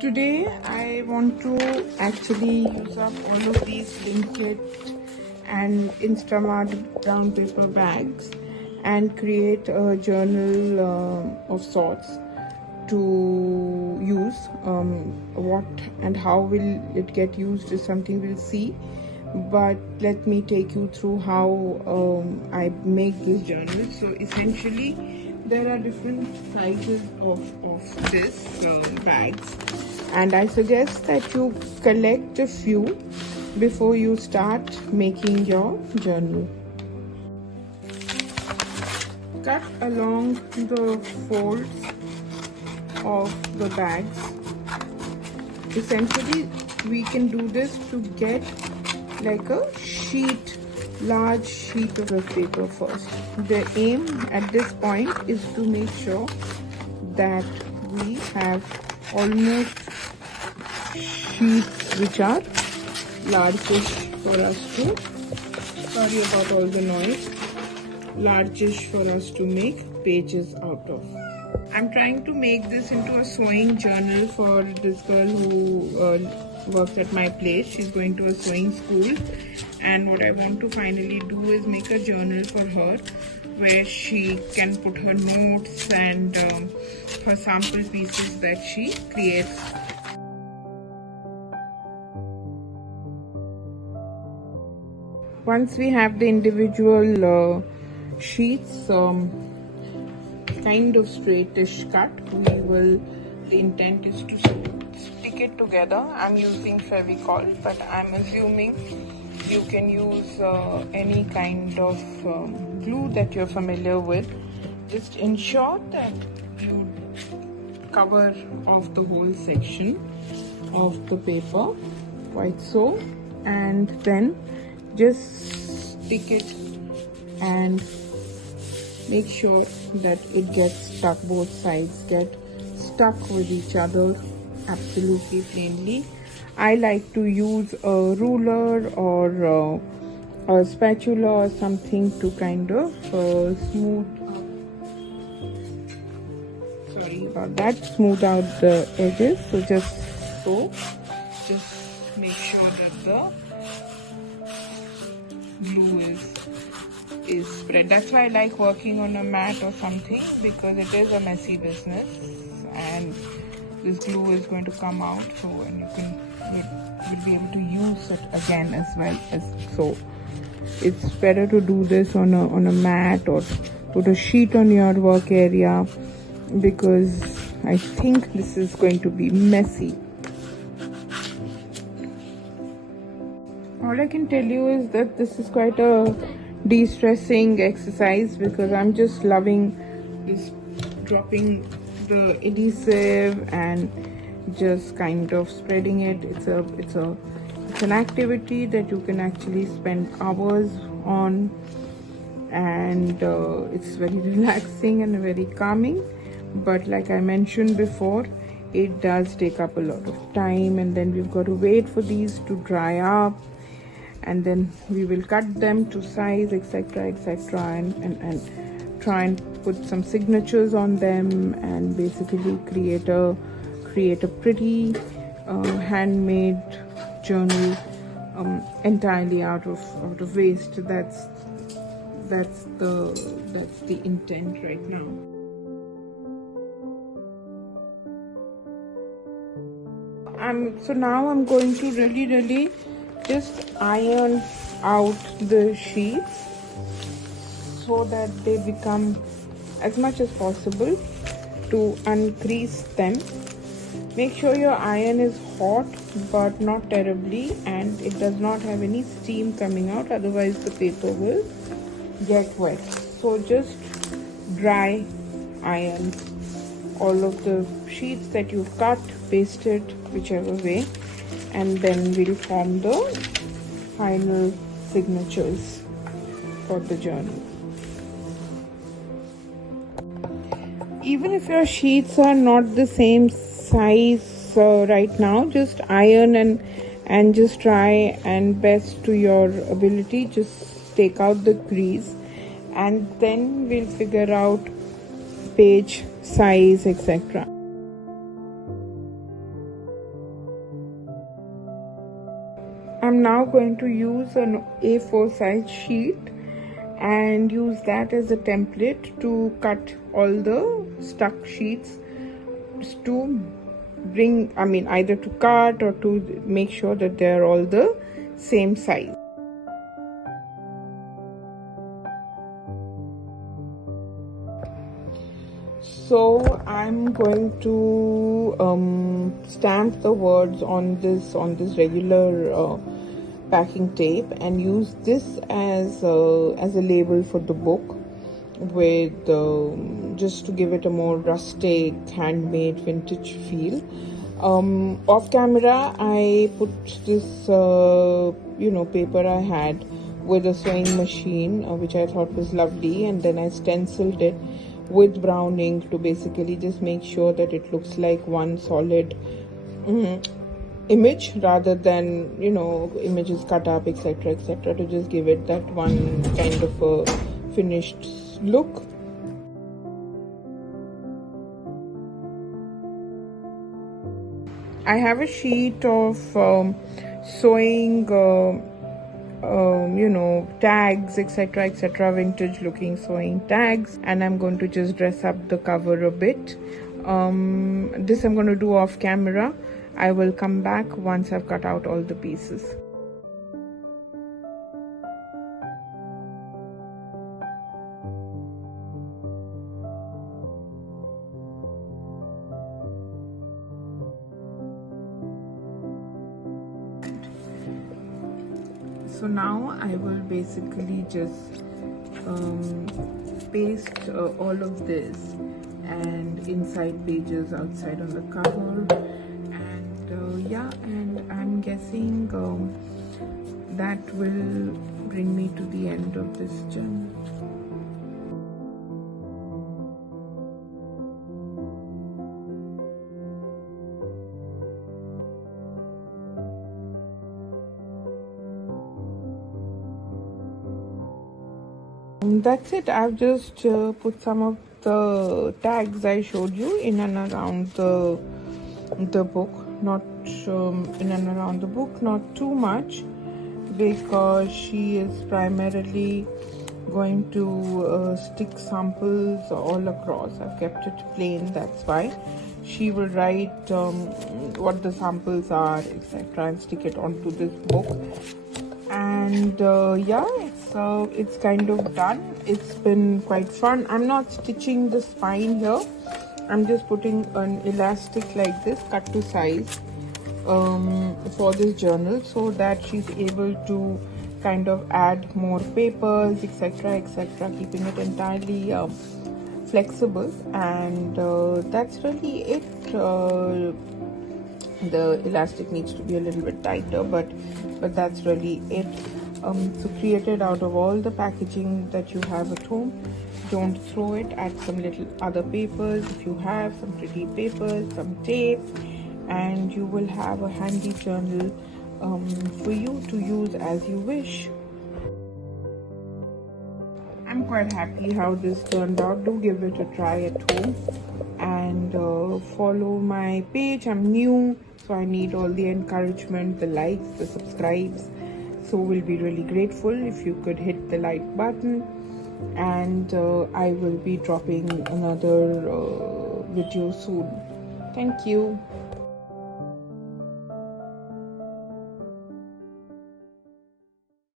Today I want to actually use up all of these Blinkit and Instamart brown paper bags and create a journal of sorts to use. What and how will it get used is something we'll see, but let me take you through how I make this journal. So essentially there are different sizes of this bags, and I suggest that you collect a few before you start making your journal. Cut along the folds of the bags. Essentially we can do this to get like a large sheet of paper first. The aim at this point is to make sure that we have almost sheets which are largish for us to, sorry about all the noise, largish for us to make pages out of. I'm trying to make this into a sewing journal for this girl who works at my place. She's going to a sewing school, and what I want to finally do is make a journal for her where she can put her notes and her sample pieces that she creates. Once we have the individual sheets kind of straightish cut, the intent is to stick it together. I'm using Fevicol, but I'm assuming you can use any kind of glue that you're familiar with. Just ensure that you cover off the whole section of the paper, quite so, and then just stick it and make sure that it gets stuck, both sides get stuck with each other absolutely plainly. I like to use a ruler or a spatula or something to kind of smooth out the edges. So just make sure that the glue is spread. That's why I like working on a mat or something, because it is a messy business and this glue is going to come out, so and you'll be able to use it again as well as so. It's better to do this on a mat or put a sheet on your work area, because I think this is going to be messy. All I can tell you is that this is quite a de-stressing exercise, because I'm just loving this, dropping the adhesive and just kind of spreading it. It's an activity that you can actually spend hours on, and it's very relaxing and very calming. But like I mentioned before, it does take up a lot of time, and then we've got to wait for these to dry up, and then we will cut them to size, etc., and try and put some signatures on them, and basically create a pretty handmade journal entirely out of waste. That's the intent right now. So now I'm going to really just iron out the sheets so that they become, as much as possible, to uncrease them. Make sure your iron is hot but not terribly, and it does not have any steam coming out, otherwise the paper will get wet. So just dry iron all of the sheets that you've cut, pasted, whichever way, and then we'll form the final signatures for the journal. Even if your sheets are not the same size right now, just iron and just try and best to your ability, just take out the crease, and then we'll figure out page size, etc. I'm now going to use an A4 size sheet and use that as a template to cut all the stuck sheets to bring, either to cut or to make sure that they're all the same size. So I'm going to stamp the words on this regular packing tape and use this as a label for the book, with just to give it a more rustic, handmade, vintage feel. Off camera, I put this paper I had with a sewing machine, which I thought was lovely, and then I stenciled it with brown ink to basically just make sure that it looks like one solid image, rather than images cut up, etc., etc., to just give it that one kind of a finished look. I have a sheet of sewing tags, etc., etc., vintage looking sewing tags, and I'm going to just dress up the cover a bit. This I'm going to do off camera. I will come back once I've cut out all the pieces. So now I will basically just paste all of this and inside pages, outside on the cover, and and I'm guessing that will bring me to the end of this journey. That's it. I've just put some of the tags I showed you in and around the book, not in and around the book, not too much, because she is primarily going to stick samples all across. I've kept it plain, that's why. She will write what the samples are, etc., and stick it onto this book. And it's kind of done. It's been quite fun. I'm not stitching the spine here. I'm just putting an elastic like this, cut to size, for this journal, so that she's able to kind of add more papers, etc., etc., keeping it entirely flexible. And that's really it. The elastic needs to be a little bit tighter, but that's really it. So created out of all the packaging that you have at home. Don't throw it. Add some little other papers if you have some pretty papers, some tape, and you will have a handy journal for you to use as you wish. I'm quite happy how this turned out. Do give it a try at home, and follow my page. I'm new, so I need all the encouragement, the likes, the subscribes. So we'll be really grateful if you could hit the like button, and I will be dropping another video soon. Thank you.